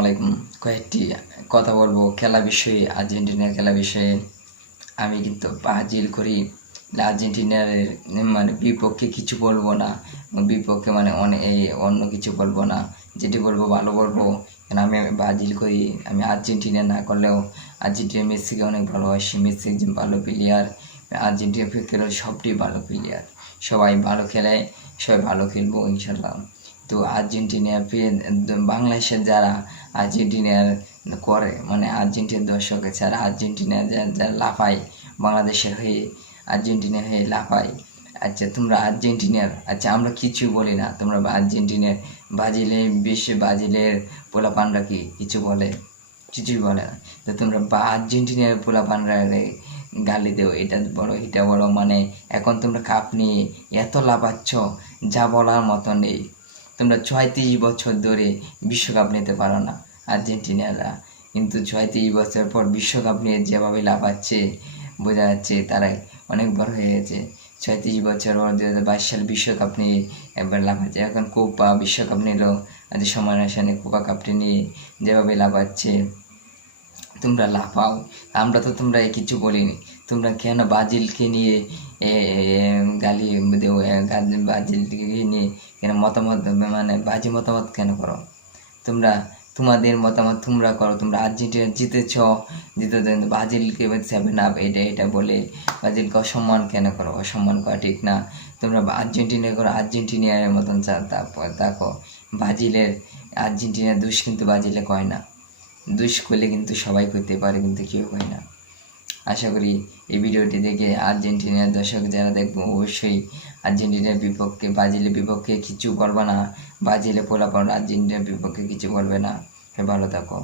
আলাইকুম। কয়েকটি কথা বলবো খেলা বিষয়ে, আর্জেন্টিনার খেলা বিষয়ে। আমি কিন্তু ব্রাজিল করি, আর্জেন্টিনার মানে বিপক্ষে কিছু বলবো না, বিপক্ষে মানে অন্য কিছু বলবো না, যেটি বলবো ভালো বলবো। কেন আমি ব্রাজিল করি, আমি আর্জেন্টিনা না করলেও আর্জেন্টিনা মেসিকে অনেক ভালোবাসি। মেসি একজন ভালো প্লেয়ার, আর্জেন্টিনা খেলে সবটি ভালো প্লেয়ার, সবাই ভালো খেলে, সবাই ভালো খেলবো ইনশাল্লাহ। তো আর্জেন্টিনার বাংলাদেশের যারা আর্জেন্টিনার করে মানে আর্জেন্টিনার দর্শক ছাড়া আর্জেন্টিনা যারা লাফায় বাংলাদেশের হয়ে, আর্জেন্টিনার হয়ে লাফায়। আচ্ছা তোমরা আর্জেন্টিনার, আচ্ছা আমরা কিছু বলি না, তোমরা আর্জেন্টিনার ব্রাজিলের পোলাপানরা কি কিছু বলে? কিছুই বলে না। তো তোমরা আর্জেন্টিনার পোলাপানরা গালি দেও, এটা বলো এটা বলো, মানে এখন তোমরা কাপ নিয়ে এত লাফাচ্ছ যা বলার মতো নেই। তোমরা 36 বছর ধরে বিশ্বকাপ নিতে পারো না আর্জেন্টিনারা, কিন্তু 36 বছর পর বিশ্বকাপ নিয়ে যেভাবে লাফাচ্ছে বোঝা যাচ্ছে তারাই অনেক বড় হয়ে গেছে। 36 বছর পর 2022 সাল বিশ্বকাপ নিয়ে একবার লাফাচ্ছে, এখন কোপা বিশ্বকাপ নিল, আজ সমানের সামনে কোপা কাপটি নিয়ে যেভাবে লাফাচ্ছে তোমরা লাফাও। আমরা তো তোমরা কিছু বলিনি। তোমরা কেন ব্রাজিলকে নিয়ে গালি দেও? ব্রাজিলকে নিয়ে কেন মতামত, মানে বাজে মতামত কেন করো? তোমরা তোমাদের মতামত তোমরা করো। তোমরা আর্জেন্টিনা জিতেছ, ব্রাজিলকে 7 আপ এটা বলে ব্রাজিলকে অসম্মান কেন করো? অসম্মান করা ঠিক না। তোমরা আর্জেন্টিনা করো, আর্জেন্টিনার মতন দেখো। আর্জেন্টিনার দোষ কিন্তু ব্রাজিলে কয় না, দুষ করলে কিন্তু সবাই করতে পারে, কিন্তু কেউ হয় না। আশা করি এই ভিডিওটি দেখে আর্জেন্টিনার দর্শক যারা দেখবো অবশ্যই আর্জেন্টিনার বিপক্ষে, ব্রাজিলের বিপক্ষে কিছু বলবে না, ব্রাজিলে পোলাপান আর্জেন্টিনার বিপক্ষে কিছু বলবে না। ভালো থাকো।